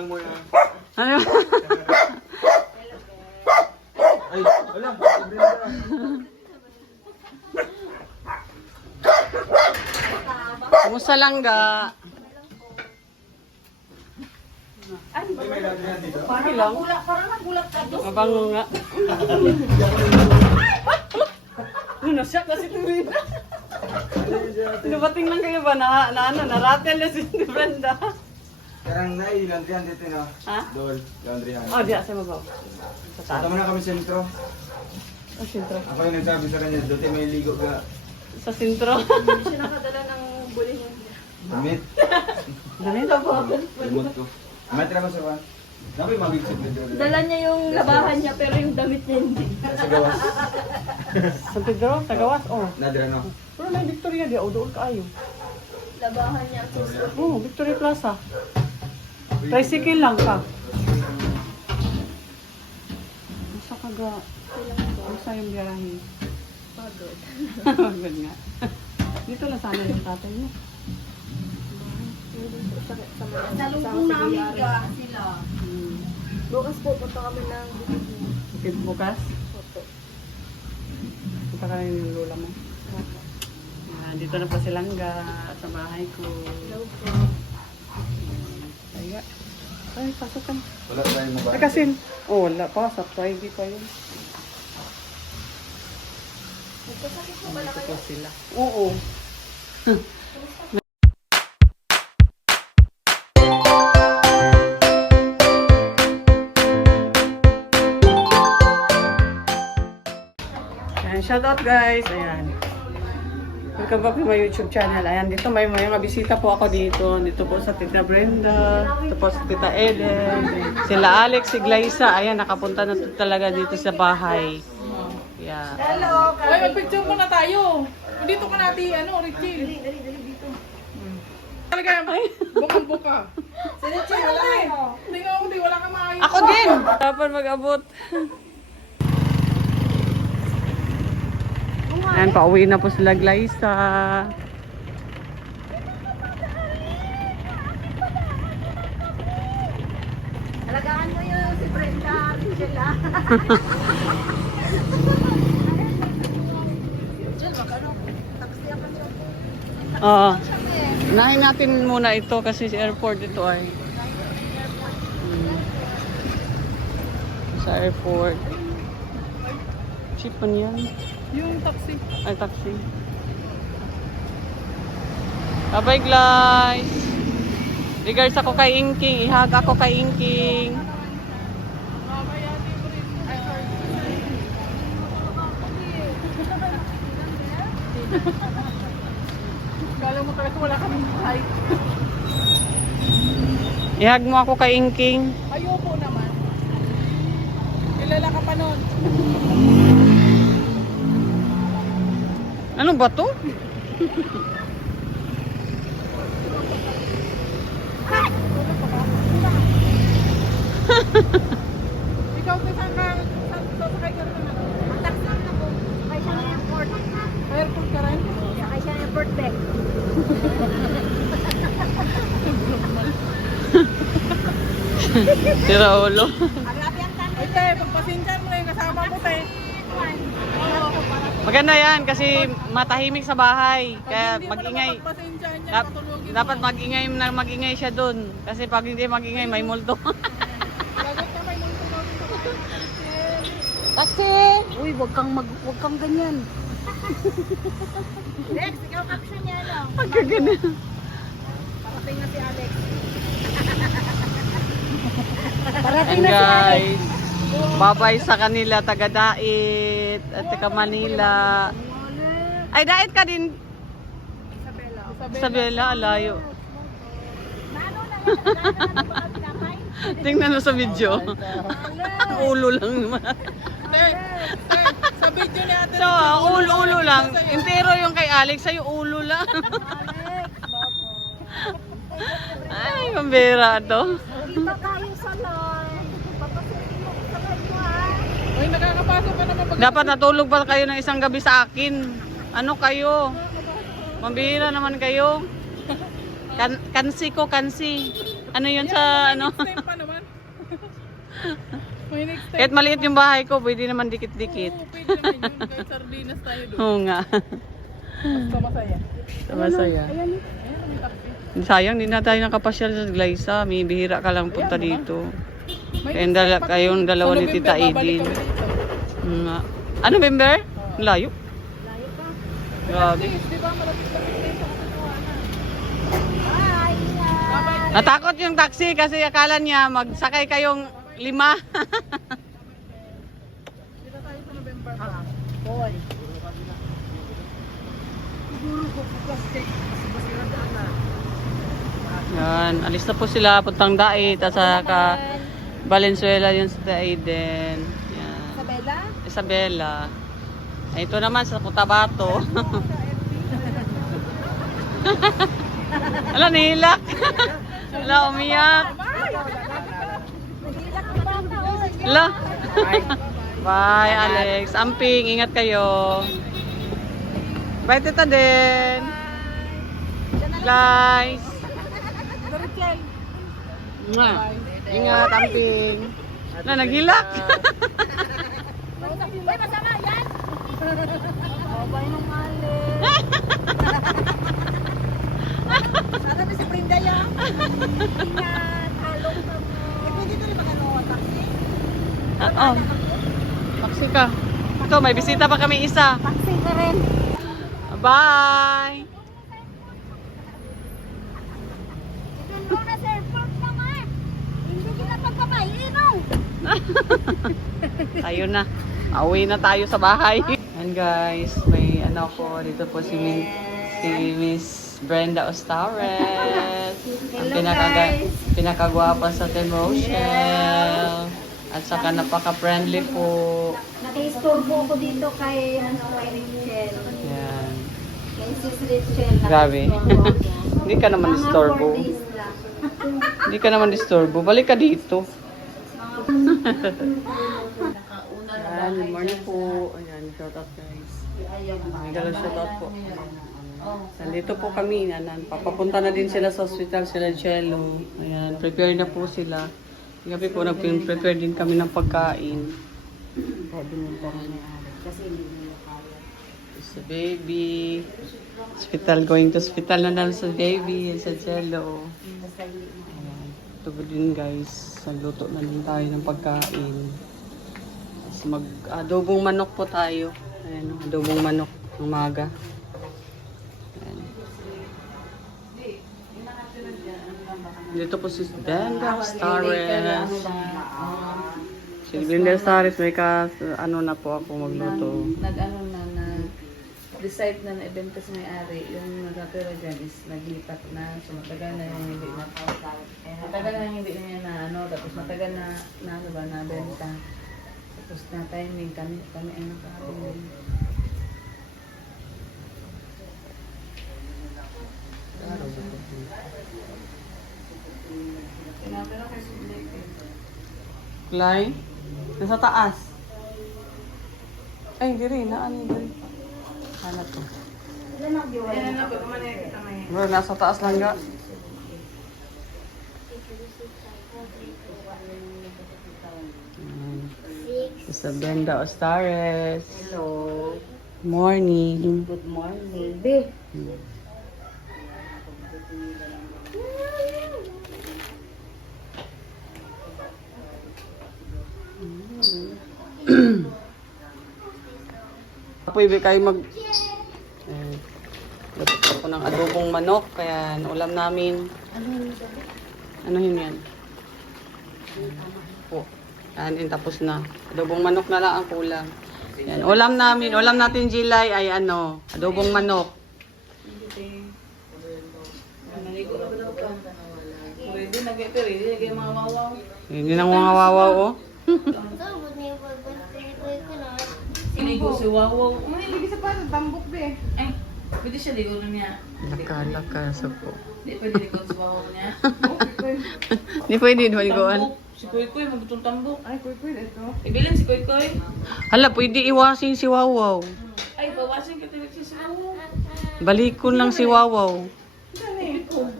lang mo yan. Ano? Ay, wala. Brenda. Kumusta lang ga? May laundry yan dito. Okay lang. Parang nagulat ka doon. Mabango nga. Ano na siya kasi tuwid. Dumating lang kayo ba na ano, naratel na si Brenda? Karang nai, laundry yan dito no? Ha? Dol, laundry yan. Oh, diya sa mabaw. Sa taas. Tama na kami sentro. Oh, sintro. Ako yung nagsabi sa kanya, doon may ligo ka. Sa sintro. Siya nakadala ng buli niya. Damit. Dali na po. Remote ko. Matra mo sa van. Sabi mabigsit dito. Dala niya yung labahan niya pero yung damit niya hindi. Sa gawas. San Pedro, Tagawas. Oh. Nadra no? Pero na Victoria di, o doon kaayo. Labahan niya ang susunod. Oh, Victoria Plaza. Tricycle lang ka. Masa ka ga? Masa yung biyahe? Pagod. Pagod nga. Dito na sana yung tatay mo. Salubong namin ka sila. Bukas po punta kami ng Bukid bukas. Opo. Punta ka rin yung lola mo. Dito na pa silang sa bahay ko. Hello po. Kaya. Ay, pasok ka na. Wala tayong mobile. Ay, kasi, wala pa. Sa Friday pa yun. Nagkasakit po ba na Dito kayo? pa sila. Oo. Ayan, shout out guys. Ayan. Welcome back to my YouTube channel. Ayan, dito may mga bisita po ako dito. Dito po sa Tita Brenda. Dito po sa Tita Ellen. Sila Alex, si Glyza. Ayan, nakapunta na talaga dito sa bahay. Yeah. Hello! Ay, mag-picture muna tayo. Dito ka natin, Richie. Dali dito. Talaga, bukang-buka. Si Richie, wala kayo. Hindi nga ako, wala ka maayos. Ako din! Dapat mag-abot. Ayan, pauwi na po sila Glyza. Alagaan mo yun si Brenda, Angela. Taxi ako siya. Oo. Unahin natin muna ito kasi sa airport ito ay. Sa airport. Cheap man yan. Yung taxi. Ay, taxi. Bye-bye, Glyce. Regards ako kay Inking. Ihag ako kay Inking. Kala mo talaga wala kaming height. Ihag mo ako kay Inking. Ayoko naman. Kilala ka pa nun. Ano ba to? Ikaw, saan ka? Sasakay ka rin naman. Ang taxi na po. Kaya siya ng airport. Airport ka rin? Kaya siya ng airport bag. Si Raulo. Agabi ang tanong. Ay, te, pagpasensyahan mo na yung kasama mo, te. Maganda yan kasi matahimik sa bahay. Kaya Pag hindi mo magingay. naman pagpasensyahan niya, Dap- patulogin dapat mo. magingay na magingay siya doon. Kasi pag hindi magingay, may multo. Lagot ka, may multo na rin sa bahay. Taxi! Uy, wag kang ganyan. Lex, ikaw caption niya ano? Pagkagana. Parating na si Alex. And guys, babay sa kanila, taga Dait at taga Manila. Ay, Dait ka din. Isabela, alayo. Ano na yan? Ano ba ang pinapay? Tingnan mo sa video. Ulo lang naman. Te, te, sa video ni ate. So, ulo lang. Intero yung kay Alex, sa'yo ulo lang. Ay, pambira to. Iba tayo sa live. Papasukin mo ko sa live mo ha. Uy, nakakapasok ka naman pag... Dapat natulog pa kayo ng isang gabi sa akin. Ano kayo? Mambira naman kayo. Kansi ko, kansi. Ano yun sa ano? Next time pa naman. May next time. Kahit maliit yung bahay ko, pwede naman dikit-dikit. Oo, pwede naman yun. Kahit sardinas tayo doon. Oo nga. Basta masaya. Masaya. Ayan, may kape. Sayang, hindi na tayo nakapasyal sa Glaysa. May bihira ka lang punta dito. Kayong dalawa ni Tita Edin. Nga. Ano, member? Layo. Grabe. Di ba malapit sa pagkain sa katotohanan? Natakot yung taxi kasi akala niya magsakay kayong 5. Dito tayo sa November pa. Boy. Yan, alis na po sila puntang Dait at saka Valenzuela yung sa Aiden. Yan. Isabela? Isabela. Ay, ito naman sa Cotabato. Ala, nilak. Ala, umiyak. Ala. Bye, Alex. Amping, ingat kayo. Bye, Tita Den. Guys. Ingat, Amping. Na, naghilak. Boy, masama yan! Oh, boy nung mali. Sana ba si Brenda yan? Ingat, halong ka mo. Pwede na naman ano, taxi? Oo. Taxi ka. Ito, may bisita pa kami isa. Taxi ka rin. Bye! Ito na sa airport naman. Hindi kita pagpapainom. Tayo na. Auwi na tayo sa bahay. And guys, may ano ko, dito po si Miss Brenda Ostares. Ang pinakagwapa sa Team Rochelle. At saka napaka-friendly po. Naka-store po ako dito kay Rachel. Yan. Kay Sis Rachel. Grabe. Hindi ka naman disturbo. Hindi ka naman disturbo. Balik ka dito. Ayan, good morning po. Ayan, shout out guys. May dalang shout out po. Nandito po kami. Papapunta na din sila sa hospital, sila Jello. Ayan, prepare na po sila. Gabi po, nag-prepare din kami ng pagkain. Sa baby. Hospital, going to hospital na naman sa baby, sa Jello. Ayan, ito po din guys. Nagluto na din tayo ng pagkain. Mag-adobong manok po tayo. Ayan, adobong manok ng maga. Ayan. Dito po si Brenda Ostares. Si Brenda Ostares, may ano na po ako magluto. Decide na na-event kasi may-ari, yung nagkapera dyan is naglipat na, so matagal na yung hindi na matagal na yung hindi niya na ano, tapos matagal na ano ba, na benta. Tapos na timing, kami ay nakahabing. Tinapin ako sa Blake. Klay? Nasa taas. Ay, hindi rin. Naan hindi. Hanap ko. Ayan na, pag kumanay kita may. Bro, nasa taas lang ga. Sa Brenda Ostares. Hello. Morning. Good morning. Be. Apoy, kayo mag... Luto ko ng adobong manok, kaya ulam namin. Ano yun yan? Po. Yan, tapos na. Adobong manok na lang ang kulang. Yan, ulam natin July ay ano, adobong manok. Naligo na ba daw ka? Pwede, nag-ready, nagay mga wawaw. Hindi nang mga wawaw, oh. Sinigo si wawaw. Maniligi sa pa, tambok be. Ay, pwede siya ligo na niya. Laka sa po. Hindi pwede ligo si wawaw niya. Hindi pwede maligoan. Tambok. Si Koy Koy, magutong tambok. Ay, kuy, ito. Ibilin si Koy Koy. Hala, pwede iwasin si Wawaw. Ay, bawasin ka tawag si wawaw. Balikon lang si Wawaw.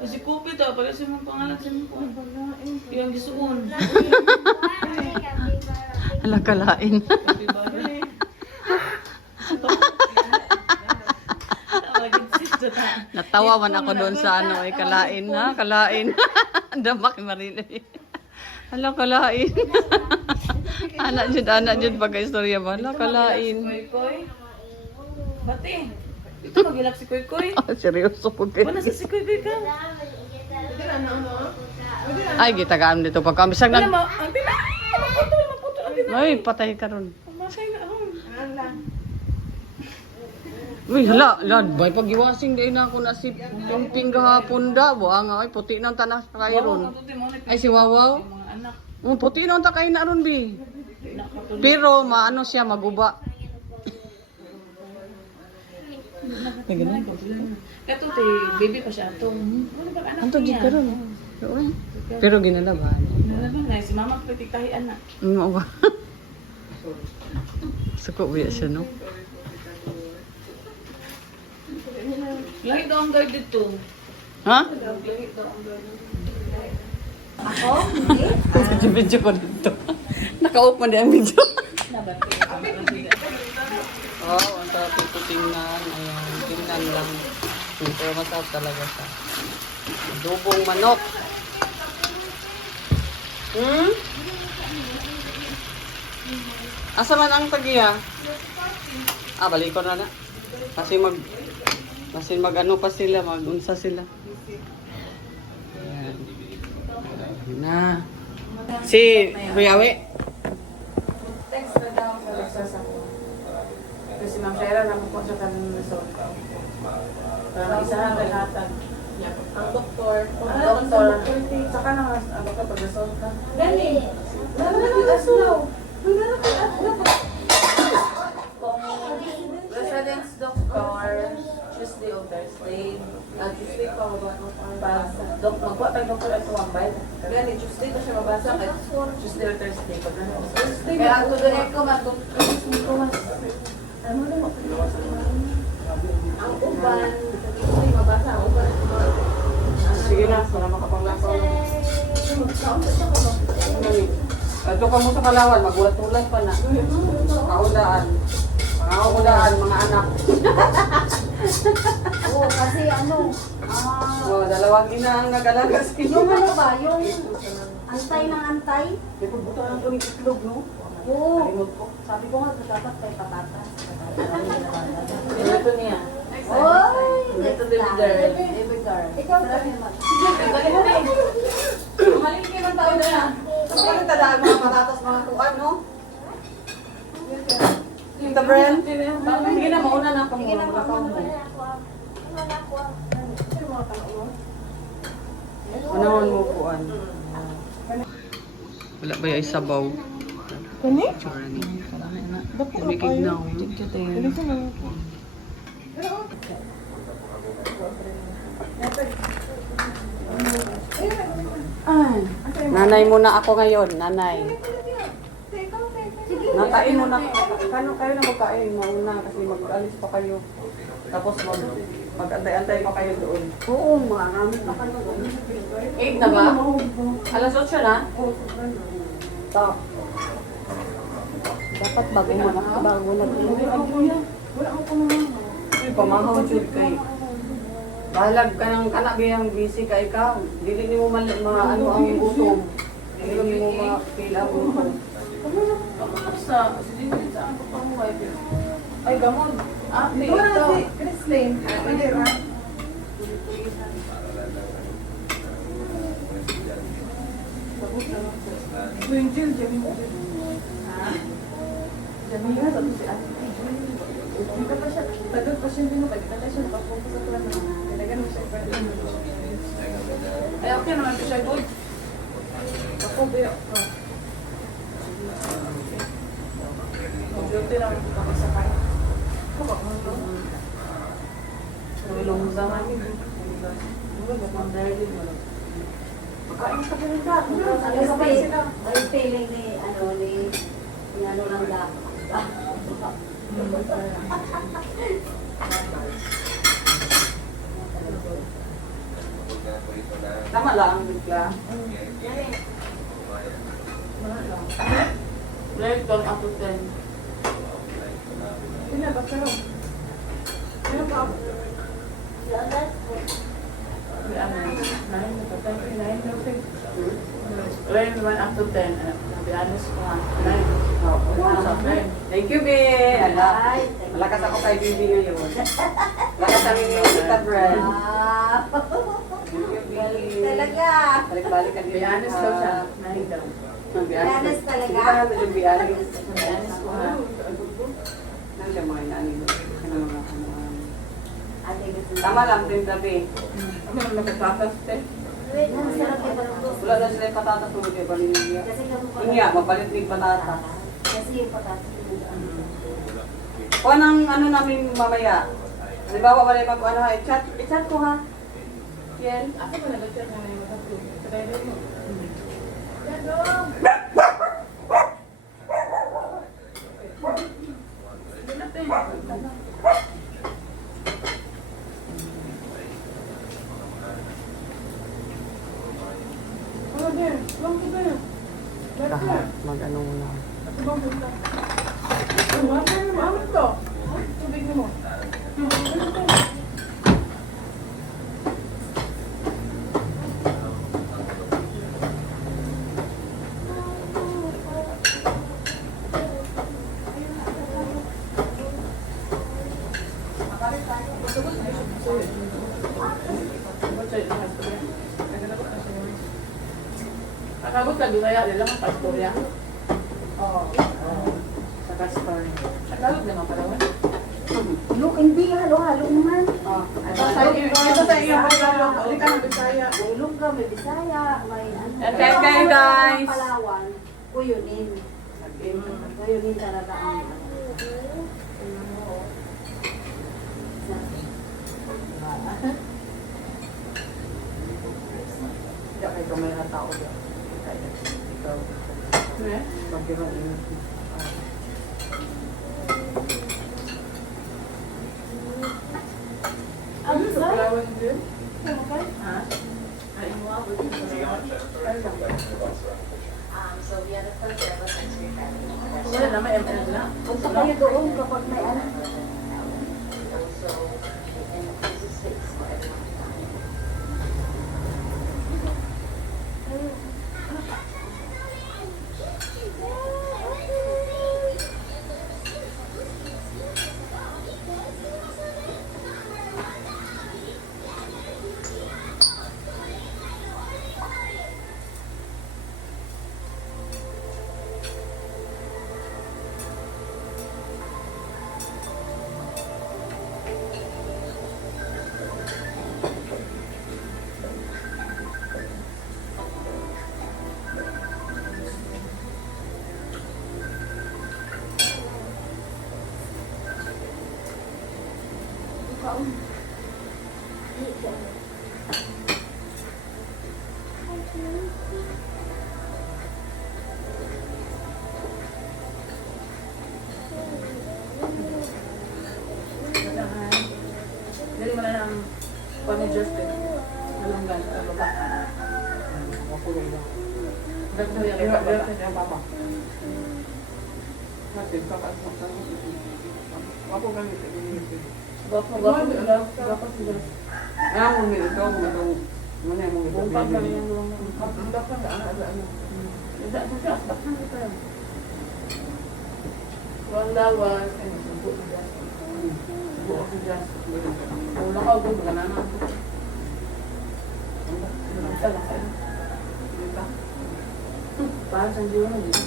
Si Pupi daw, pala siya mong pangalan siya mong yung gisuon. Ala kalain. Natawa man ako doon sa ano, ay kalain ha, kalain. Damak Marilyn. Ala kalain. Anak jud pagka-istorya ba? Ala kalain. Koy. Bati. Ito magilak si Koy Koy. Seryoso po kayo. Wala sa si Koy Koy ka. Ay, gitagaan dito pag kami Wala nag... mo. Ang pila. Maputol ang pila. Ay, patay ka ron. Masay na ako. Uy, hala, lad, bay pagiwasing din ako na si Pimping gahapon da. Buang ay puti nang tanah kay ron. Ay si Wawaw. Mga anak. Puti nang ta kay na ron bi. Pero maano siya maguba. Kato te, baby pa siya ato. Wala ba anak Anto niya? jud ka ron. Pero ginalaban. Wala ba na si mama patiktahi anak. Ano ba? Suko biya siya no. Lahi daw ang guard dito. Ha? Lahi daw ang guard. Ako? Hindi. Video ko dito. Naka-open din ang video. Oh, ang sarap ito tingnan. Ayan, tingnan lang. Pero masarap talaga siya. Adobong manok. Asa man ang tagiya? Balik ko na na. Kasi mag ano pa sila, mag-unsa sila. Ayan. Ayan na. Si Riyawi. Text na daw sa Lexus ako. Kasi Ma'am Shaira na po siya kanang resort. Para mag-isahan kay hatag. Ang doktor. Ang doktor. Saka na ang doktor pag-resort ka. Gani. Residence doctor, Tuesday o Thursday. Tuesday pa mabasa. Magkuha tayo doktor at tuwambay. Gani, Tuesday pa siya mabasa. Tuesday or Thursday. Kaya ako doon ko mag-doktor. Ang uban, Tuesday mabasa. Ang uban at tuwambay. Sige na, para makapanglakaw. Ito ka mo sa Kalawan, magulat-ulat pa na. Kaudaan. Mga mga anak. Oo, kasi ano, Oh, dalawang ina ang nag-alaga sa yung ano ba, yung antay ng antay? Di ba buto ng tuwing itlog, no? Oo. Sabi ko nga, dapat kay patatas. Ito niya. Oy! Ito baby girl. Baby girl. Ikaw ka naman. Malingki man tayo na. Ano tadaan mga patatas, mga kuan, no? Yung tabren? Sige na, mauna na ako. Sige na, Mauna ka mo. Anawan mo kuan. Wala ba yung sabaw? Kani? Tumigig na ako. Nanay muna ako ngayon, nanay. Nakain muna. Kano kayo na magkain? Mauna kasi mag-alis pa kayo. Tapos mag-antay-antay pa kayo doon. Oo, marami pa kayo. 8 na ba? Alas 8 na? Stop. Dapat bago mo na. Bago na. Uy, pamahaw jud kay. Balag ka ng kanak biyang busy ka ikaw. Dili nimo man mga ano ang gutom. Dili nimo ma-feel ang gutom. Sa ang papamuhay. Ay, gamon. Ate, ito. Chrislyn. Manira. Angel, Jamila. Jamila, tapos si Ate. Hindi ka pa siya, tagal pa siya din mo, pag tagal siya nakapunta sa tuwan na. Talaga mo siya, Ay, okay naman po siya. Good. ako ba Mag-duty naman po kami sa kaya. Tulong zaman. Ano ba yung feeling ni, ano lang lang. Tama lang ang bigla. Like, don't up to 10. Sino ba pero? Sino ba? Rain 1 up to 10. To be honest ko nga. 9. Thank you, Be. Malakas ako kay Bibi ngayon. Malakas kami ni Tita Brad. Talaga. Balik-balik ka To be honest daw siya. 9 daw. Honest talaga. Be honest. To be honest ko nga. Ano siya mga inani mo? Tama lang, Be. Ano naman nagkatatas, te? Wala na sila yung patatas mo, di ba? Yun nga, mapalit yung patatas. Kasi yung patatas O anong ano namin mamaya? Halimbawa, wala yung mag-ano ha, i-chat ko ha. Yan. Ako ba nag-chat na may magkatulog? Sabay rin mo. Mag-ano na. Nakabot ka doon kaya nila ang pastorya. Oo. Sa Castor. Tagalog naman pala wala. Look, hindi. Halo-halo naman. Ito sa iyo, Tagalog. Uli ka ng Bisaya. May Ilongga, may Bisaya, may ano. Okay, okay, guys. Palawan. Kuyunin. Kuyunin talaga ang Hindi kayo kamay na tao dyan. Ikaw. Eh? Mag-ibang init. Ano sa Palawan din? Ha? Ay, mo ako din sa Palawan. Wala na, may ML na. Punta kayo doon kapag may ano. Dali mo na ng Pami Justin. Malunggan sa baba. Makulong lang. Ganda yung Pero, baba. pero, kanya papa. Natin, kakaasmak sa Wapo kami, tigil-tigil. Gwapo, gwapo sila. Gwapo sila. Kaya mo nito, itong, muna mo ito. Bungkag na rin yung mga. Ang dapat na ano. Tidak mo siya. Bakit na tayo? Walang lawas. Ay, buo si Justin. Buo si Justin. Wala ka, huwag ka naman. Isa lang kayo. Dito. Parang sa diwa na dito.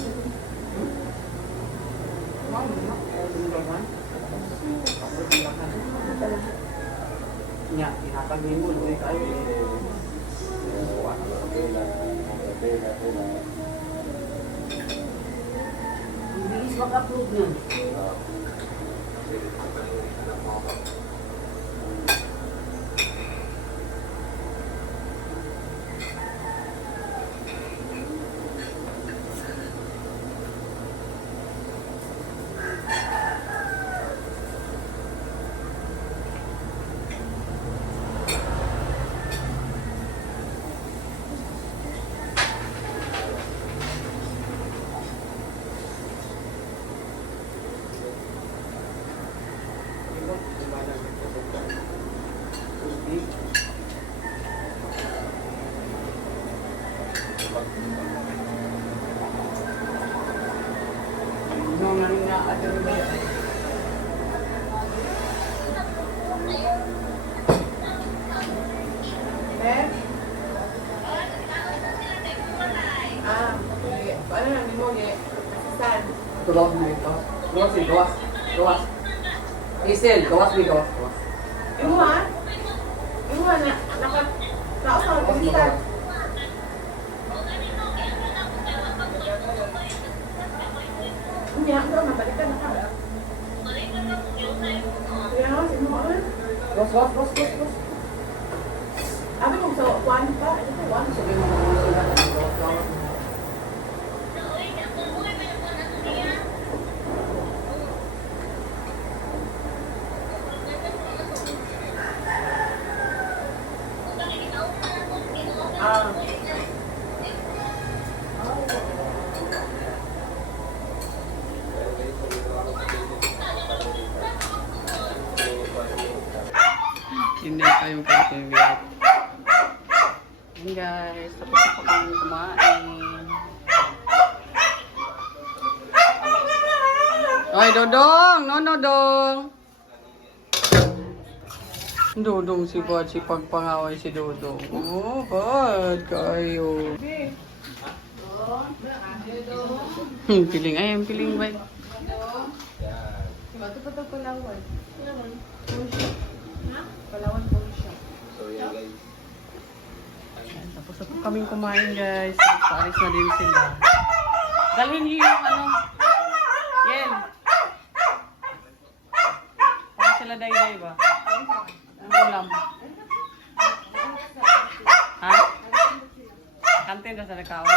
Nya, pinapagin mo, ulit tayo. Ang bilis maka-approve nun. Nung nangyayari ba yan? Eh? Ano na, hindi mo niya? Saan? Gawas mo dito. Gawas eh, gawas. Gawas. Hazel, gawas mo, gawas. Gawas. Imuha? Imuha na, nakatao sa organisan. Niya, pero mabalikan na ka. Kaya nga, sinuha ka. Gawas, gawas, gawas, gawas, gawas. Sabi mo sa 1 pa, ano sa 1? Sabi mo kung sila. Gawas, gawas. Hindi tayo pagkagayat. Yan guys, tapos na po kami kumain. Ay, Dodong! No, Dodong! Dodong si Bad, si pagpangaway si Dodong. Oh, Bad kayo. Piling, ay, ang piling ba? Bato pa ito Palawan. Palawan po siya. So yan guys. Ayan, tapos na po kaming kumain guys. Paalis na din sila. Dalhin niyo yung ano. Yen. Para sila day-day ba? Ang ulam. Ha? Kantin na sa nakaon.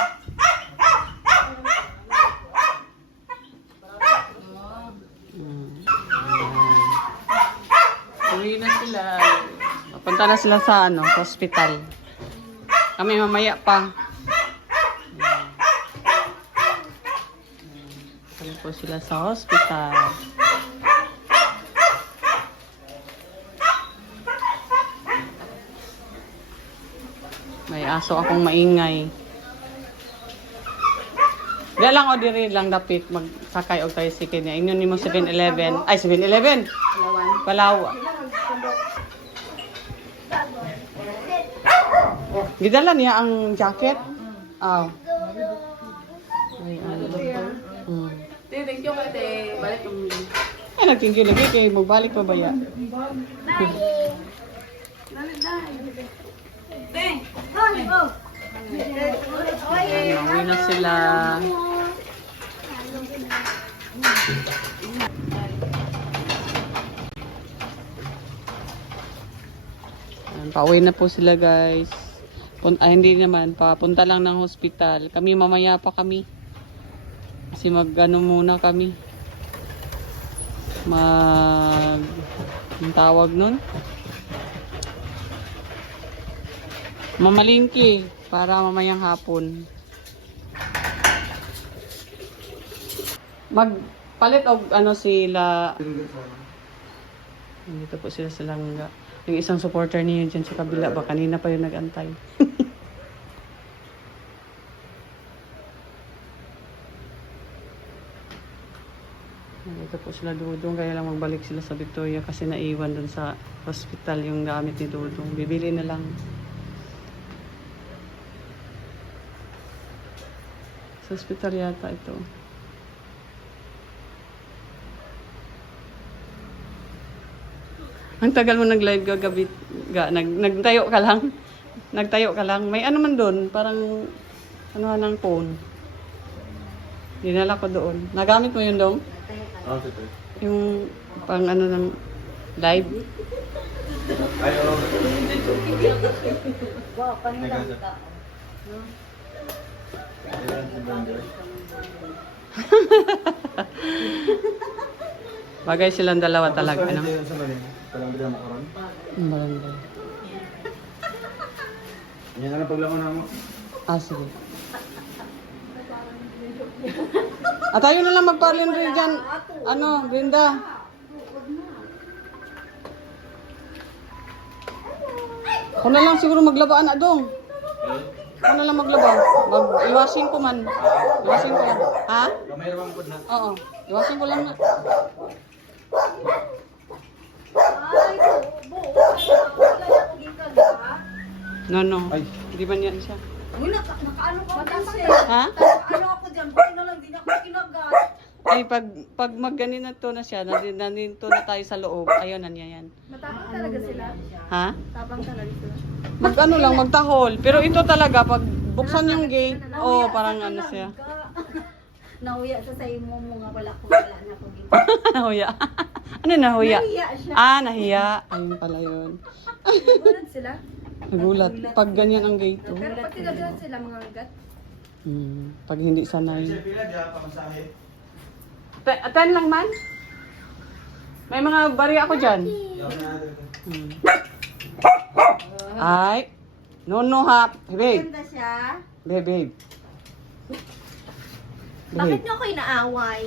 Uwi na sila. Papunta na sila sa ano, hospital. Kami mamaya pa. Kami po sila sa hospital. May aso akong maingay. Di lang o diri lang dapit magsakay og tricycle niya. Inyo nimo 7-Eleven. Ay 7-Eleven. Palawan. Gidala niya ang jacket. Aw. Ay, ano ba ito? Thank you kate. Balik kami. Ay, nagtingin lagi kay magbalik pa ba ya? Uwi na sila. Ayan, pauwi na po sila guys. Hindi naman, papunta lang ng hospital. Kami mamaya pa kami. Kasi mag-ano muna kami. Ang tawag nun? Mamalingki para mamayang hapon. Magpalit og ano sila. Dito po sila sa langga. Yung isang supporter niyo dyan sa kabila ba kanina pa yung nag-antay. Dito po sila Dudong, kaya lang magbalik sila sa Victoria kasi naiwan dun sa hospital yung gamit ni Dudong. Bibili na lang. Sa hospital yata ito. Ang tagal mo nag-live gagabi. Nagtayo ka lang. Nagtayo ka lang. May ano man doon, parang ano ng phone. Dinala ko doon. Nagamit mo yun dong? Ah, ito. Yung pang ano ng live. Ay, oo. Wow, panilang ka. Bagay silang dalawa talaga. Ano? Talang bila mo karon. Ang barangay. Yan na lang paglaman na mo. Ah, sige. At tayo na lang magparlin rin dyan. Ano, Brenda? Ako na lang siguro maglabaan na dong. Ano lang maglabaw? Iwasin ko man. Iwasin ko lang. Ha? Kamay naman po na. Oo. Iwasin ko lang na. No, no. Hindi ba niyan siya? Uy, nakaano ka ba siya? Ha? Nakaano ako dyan. Bakit na lang, di na ako kinagat. Ay, pag magganito na siya, nandito na tayo sa loob, ayun na niya yan. Matapang talaga sila. Ha? Tapang talaga sila. Mag-ano lang, magtahol. Pero ito talaga, pag buksan yung gate, oh, parang ano siya. Nauya siya sa imo mo nga wala ko na ko dito. Nahuya. Ano nahuya? Nahiya siya. Ah, nahiya. Ayun pala yun. Nagulat sila. Nagulat. Pag ganyan ang gate, oh. Pero pag tinagalan sila mga agat. Pag hindi sanay. Pila di pa masahe. 10 lang man? May mga bari ako dyan. Ay. No, no, ha. Babe. Ganda siya. Babe, babe. Bakit Babe. niyo ako inaaway?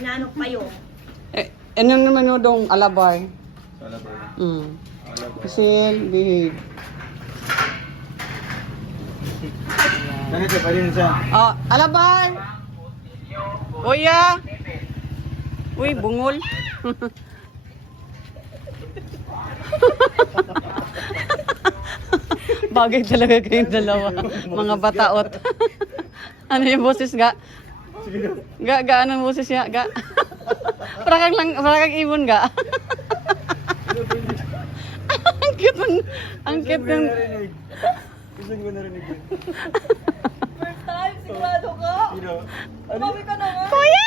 Inaano pa yun? Ano naman yung dong alabay? Wala ba? Kasi, babe. Bakit pa rin siya? Oh, alabay! Kuya! Uy, bungol. Bagay talaga kayong dalawa. Mga bataot. Ano yung boses, ga? Ga, anong boses niya? Ga? Parakang ibon, ga? Ang cute ng... Ang cute ng... Gusto ko narinig yun. First time, sigurado ka? Sino? Umawi ka na nga. Kuya!